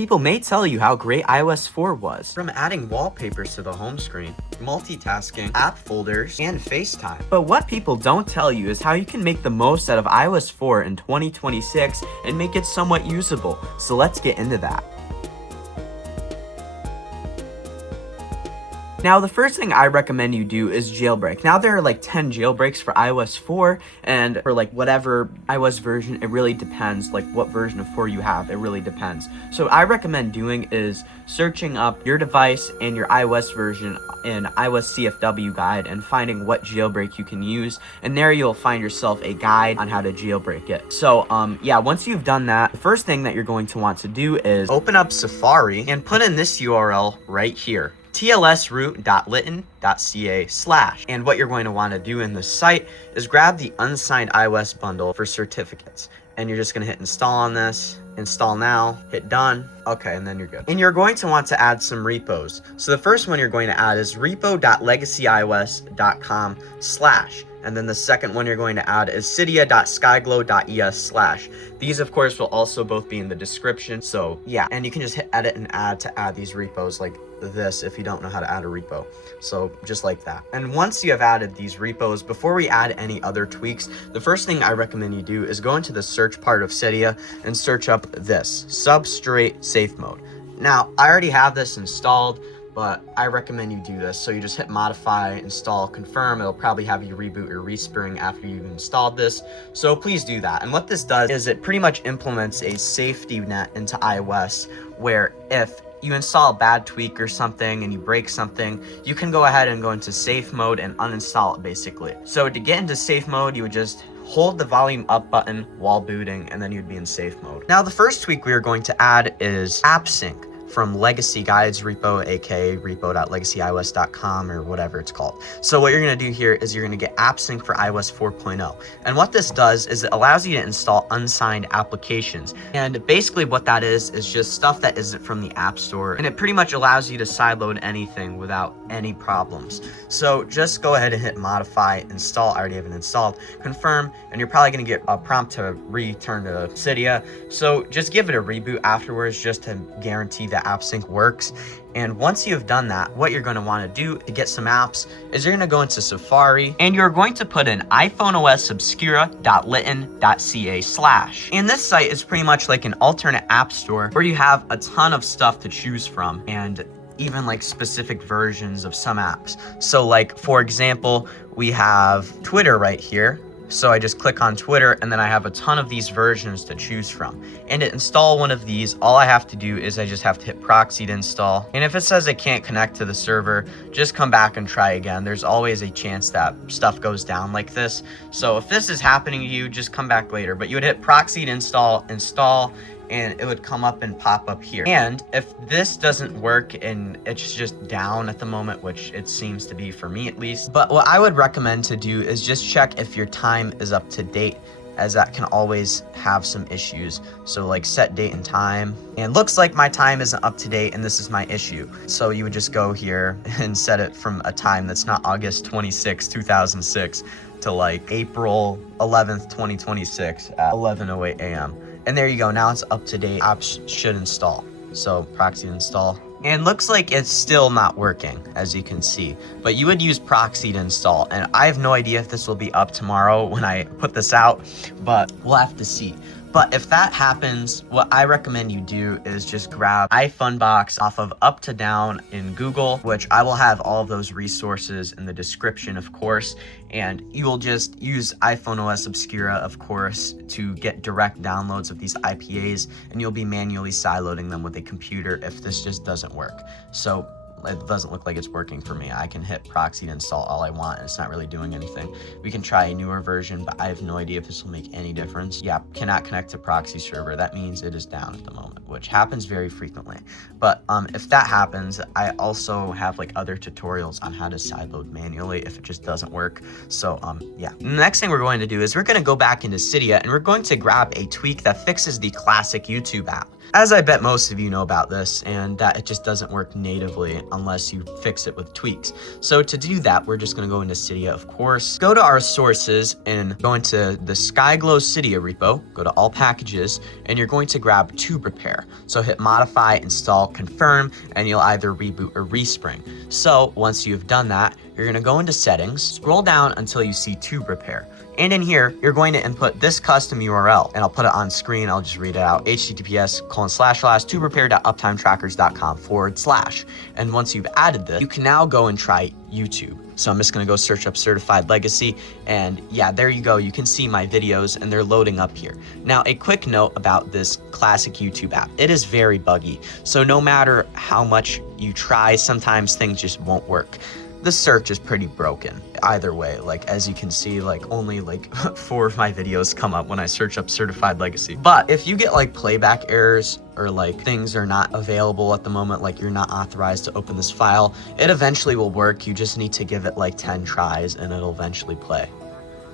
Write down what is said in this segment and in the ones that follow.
People may tell you how great iOS 4 was, from adding wallpapers to the home screen, multitasking, app folders, and FaceTime. But what people don't tell you is how you can make the most out of iOS 4 in 2026 and make it somewhat usable. So let's get into that. Now, the first thing I recommend you do is jailbreak. Now, there are like 10 jailbreaks for iOS 4, and for like whatever iOS version, it really depends, like what version of 4 you have, it really depends. So I recommend doing is searching up your device and your iOS version in iOS CFW guide and finding what jailbreak you can use, and there you'll find yourself a guide on how to jailbreak it. So yeah, once you've done that, the first thing that you're going to want to do is open up Safari and put in this URL right here, tlsroot.liton.ca/. And what you're going to want to do in the site is grab the unsigned iOS bundle for certificates, and you're just going to hit install on this, install now, hit done. Okay, and then you're good. And you're going to want to add some repos. So the first one you're going to add is repo.legacyios.com/. And then the second one you're going to add is cydia.skyglow.es/. These, of course, will also both be in the description. So yeah, and you can just hit edit and add to add these repos like this if you don't know how to add a repo. So just like that. And once you have added these repos, before we add any other tweaks, the first thing I recommend you do is go into the search part of Cydia and search up this, Substrate Safe Mode. Now, I already have this installed, but I recommend you do this. So you just hit modify, install, confirm. It'll probably have you reboot or respring after you've installed this. So please do that. And what this does is it pretty much implements a safety net into iOS, where if you install a bad tweak or something and you break something, you can go ahead and go into safe mode and uninstall it basically. So to get into safe mode, you would just hold the volume up button while booting, and then you'd be in safe mode. Now, the first tweak we are going to add is AppSync from Legacy Guides repo, aka repo.legacyios.com or whatever it's called. So what you're going to do here is you're going to get AppSync for iOS 4.0. And what this does is it allows you to install unsigned applications. And basically what that is just stuff that isn't from the App Store. And it pretty much allows you to sideload anything without any problems. So just go ahead and hit modify, install. I already have it installed. Confirm, and you're probably going to get a prompt to return to Cydia. So just give it a reboot afterwards just to guarantee that AppSync works. And once you've done that, what you're going to want to do to get some apps is you're going to go into Safari and you're going to put in iPhone OS Obscura.liton.ca/. And this site is pretty much like an alternate app store where you have a ton of stuff to choose from, and even like specific versions of some apps. So like, for example, we have Twitter right here. So I just click on Twitter, and then I have a ton of these versions to choose from. And to install one of these, all I have to do is I just have to hit proxy to install. And if it says it can't connect to the server, just come back and try again. There's always a chance that stuff goes down like this. So if this is happening to you, just come back later. But you would hit proxy to install, and it would come up and pop up here. And if this doesn't work and it's just down at the moment, which it seems to be for me at least, but what I would recommend to do is just check if your time is up to date, as that can always have some issues. So like set date and time, and looks like my time isn't up to date and this is my issue. So you would just go here and set it from a time that's not August 26, 2006 to like April 11th, 2026 at 11:08 a.m. And there you go, now it's up to date. Apps should install. So proxy install. And looks like it's still not working, as you can see. But you would use proxy to install. And I have no idea if this will be up tomorrow when I put this out, but we'll have to see. But if that happens, what I recommend you do is just grab iFunbox off of Up to Down in Google, which I will have all of those resources in the description, of course. And you will just use iPhone OS Obscura, of course, to get direct downloads of these IPAs, and you'll be manually sideloading them with a computer if this just doesn't work. So it doesn't look like it's working for me. I can hit proxy to install all I want and it's not really doing anything. We can try a newer version, but I have no idea if this will make any difference. Yeah, cannot connect to proxy server. That means it is down at the moment, which happens very frequently. But if that happens, I also have like other tutorials on how to sideload manually if it just doesn't work. So yeah. The next thing we're going to do is we're going to go back into Cydia and we're going to grab a tweak that fixes the classic YouTube app. as I bet most of you know about this, and that it just doesn't work natively unless you fix it with tweaks. So to do that, we're just gonna go into Cydia, of course, go to our sources and go into the Skyglow Cydia repo, go to all packages, and you're going to grab tube repair. So hit modify, install, confirm, and you'll either reboot or respring. So once you've done that, you're gonna go into settings, scroll down until you see tube repair. And in here, you're going to input this custom URL, and I'll put it on screen. I'll just read it out. https://tuberepair.uptimetrackers.com/. And once you've added this, you can now go and try YouTube. So I'm just gonna go search up CertifiedLegacy, and yeah, there you go. You can see my videos and they're loading up here. Now, a quick note about this classic YouTube app. It is very buggy. So no matter how much you try, sometimes things just won't work. The search is pretty broken either way. Like, as you can see, like only like 4 of my videos come up when I search up CertifiedLegacy. But if you get like playback errors or like things are not available at the moment, like you're not authorized to open this file, it eventually will work. You just need to give it like 10 tries and it'll eventually play.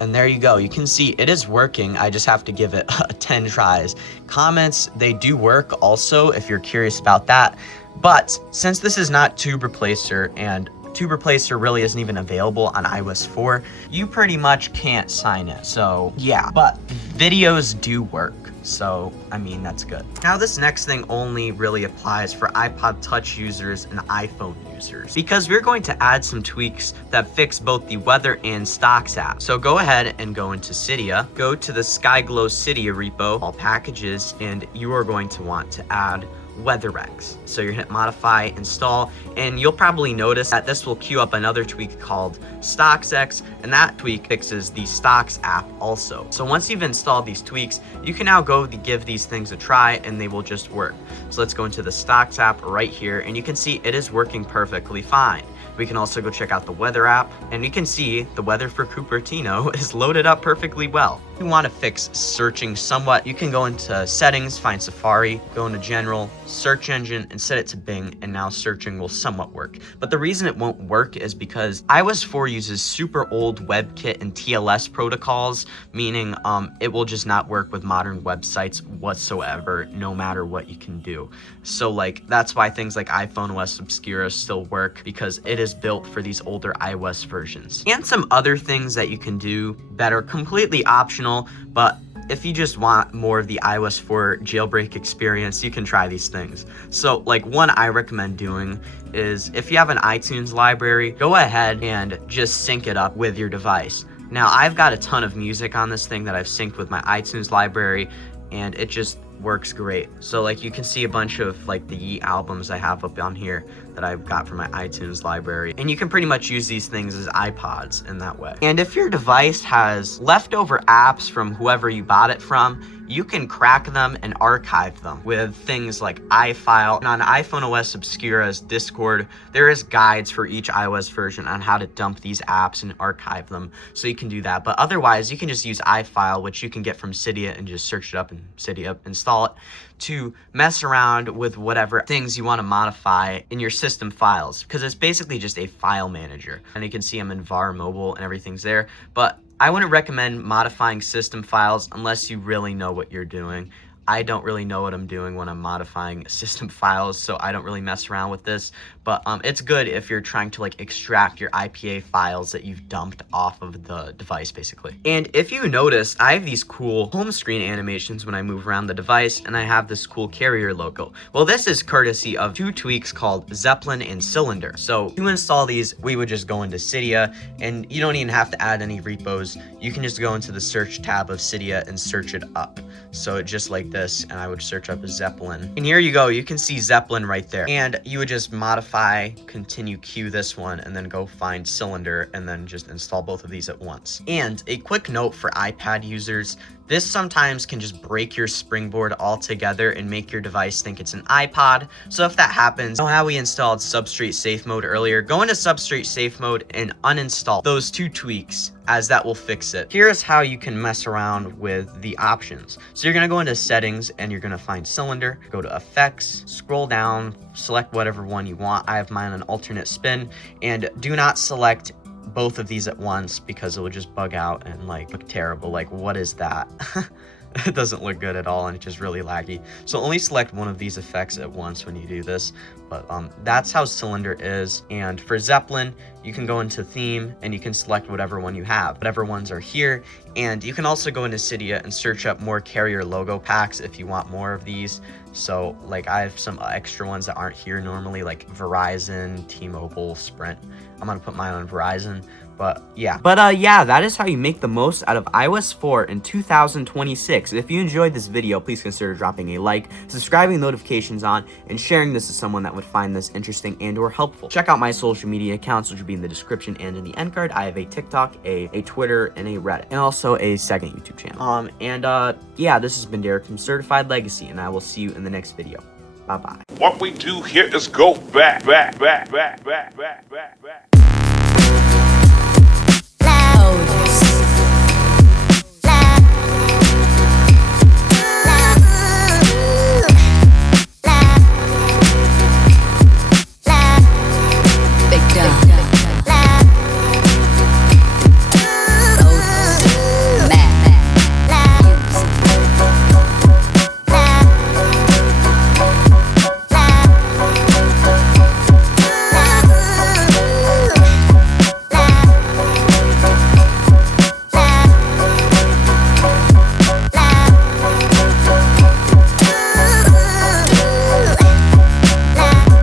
And there you go. You can see it is working. I just have to give it 10 tries. Comments, they do work also if you're curious about that. But since this is not Tube Replacer and Tube Replacer really isn't even available on iOS 4, you pretty much can't sign it. So yeah, but videos do work. So, I mean, that's good. Now, this next thing only really applies for iPod Touch users and iPhone users, because we're going to add some tweaks that fix both the weather and stocks app. So go ahead and go into Cydia, go to the Skyglow Cydia repo, all packages, and you are going to want to add WeatherX. So you're gonna hit modify, install, and you'll probably notice that this will queue up another tweak called StocksX, and that tweak fixes the Stocks app also. So once you've installed these tweaks, you can now go to give these things a try and they will just work. So let's go into the Stocks app right here, and you can see it is working perfectly fine. We can also go check out the weather app, and you can see the weather for Cupertino is loaded up perfectly well. If you want to fix searching somewhat, you can go into settings, find Safari, go into general, search engine, and set it to Bing, and now searching will somewhat work. But the reason it won't work is because iOS 4 uses super old WebKit and TLS protocols, meaning it will just not work with modern websites whatsoever, no matter what you can do. So like, that's why things like iPhone OS Obscura still work, because it is built for these older iOS versions. And some other things that you can do that are completely optional, but if you just want more of the iOS 4 jailbreak experience, you can try these things. So like, one I recommend doing is, if you have an iTunes library, go ahead and just sync it up with your device. Now, I've got a ton of music on this thing that I've synced with my iTunes library, and it just works great. So like, you can see a bunch of like the Yeet albums I have up on here that I've got from my iTunes library, and you can pretty much use these things as iPods in that way. And if your device has leftover apps from whoever you bought it from, you can crack them and archive them with things like iFile. And on iPhone OS Obscura's Discord, there is guides for each iOS version on how to dump these apps and archive them, so you can do that. But otherwise, you can just use iFile, which you can get from Cydia, and just search it up in Cydia, install it, to mess around with whatever things you want to modify in your system files, because it's basically just a file manager. And you can see I'm in var mobile and everything's there, but I wouldn't recommend modifying system files unless you really know what you're doing. I don't really know what I'm doing when I'm modifying system files, so I don't really mess around with this. But it's good if you're trying to like extract your IPA files that you've dumped off of the device, basically. And if you noticed, I have these cool home screen animations when I move around the device, and I have this cool carrier logo. Well, this is courtesy of 2 tweaks called Zeppelin and Cylinder. So to install these, we would just go into Cydia, and you don't even have to add any repos. You can just go into the search tab of Cydia and search it up. So just like this, and I would search up Zeppelin. And here you go, you can see Zeppelin right there. And you would just modify, continue queue this one, and then go find Cylinder, and then just install both of these at once. And a quick note for iPad users, this sometimes can just break your springboard altogether and make your device think it's an iPod. So if that happens, you know how we installed Substrate Safe Mode earlier? Go into Substrate Safe Mode and uninstall those 2 tweaks, as that will fix it. Here's how you can mess around with the options. So you're gonna go into settings, and you're gonna find Cylinder, go to effects, scroll down, select whatever one you want. I have mine on alternate spin, and do not select both of these at once, because it will just bug out and like look terrible. Like, what is that? it doesn't look good at all, and it's just really laggy. So only select one of these effects at once when you do this. But that's how Cylinder is. And for Zeppelin, you can go into theme and you can select whatever one you have. Whatever ones are here. And you can also go into Cydia and search up more carrier logo packs if you want more of these. So like I have some extra ones that aren't here normally, like Verizon, T-Mobile, Sprint. I'm gonna put mine on Verizon. But yeah. Yeah, that is how you make the most out of iOS 4 in 2026. If you enjoyed this video, please consider dropping a like, subscribing, notifications on, and sharing this to someone that would find this interesting and or helpful. Check out my social media accounts, which will be in the description and in the end card. I have a TikTok, a Twitter, and a Reddit, and also a second YouTube channel. Yeah, this has been Derek from Certified Legacy, and I will see you in the next video. Bye-bye. What we do here is go back. Loud.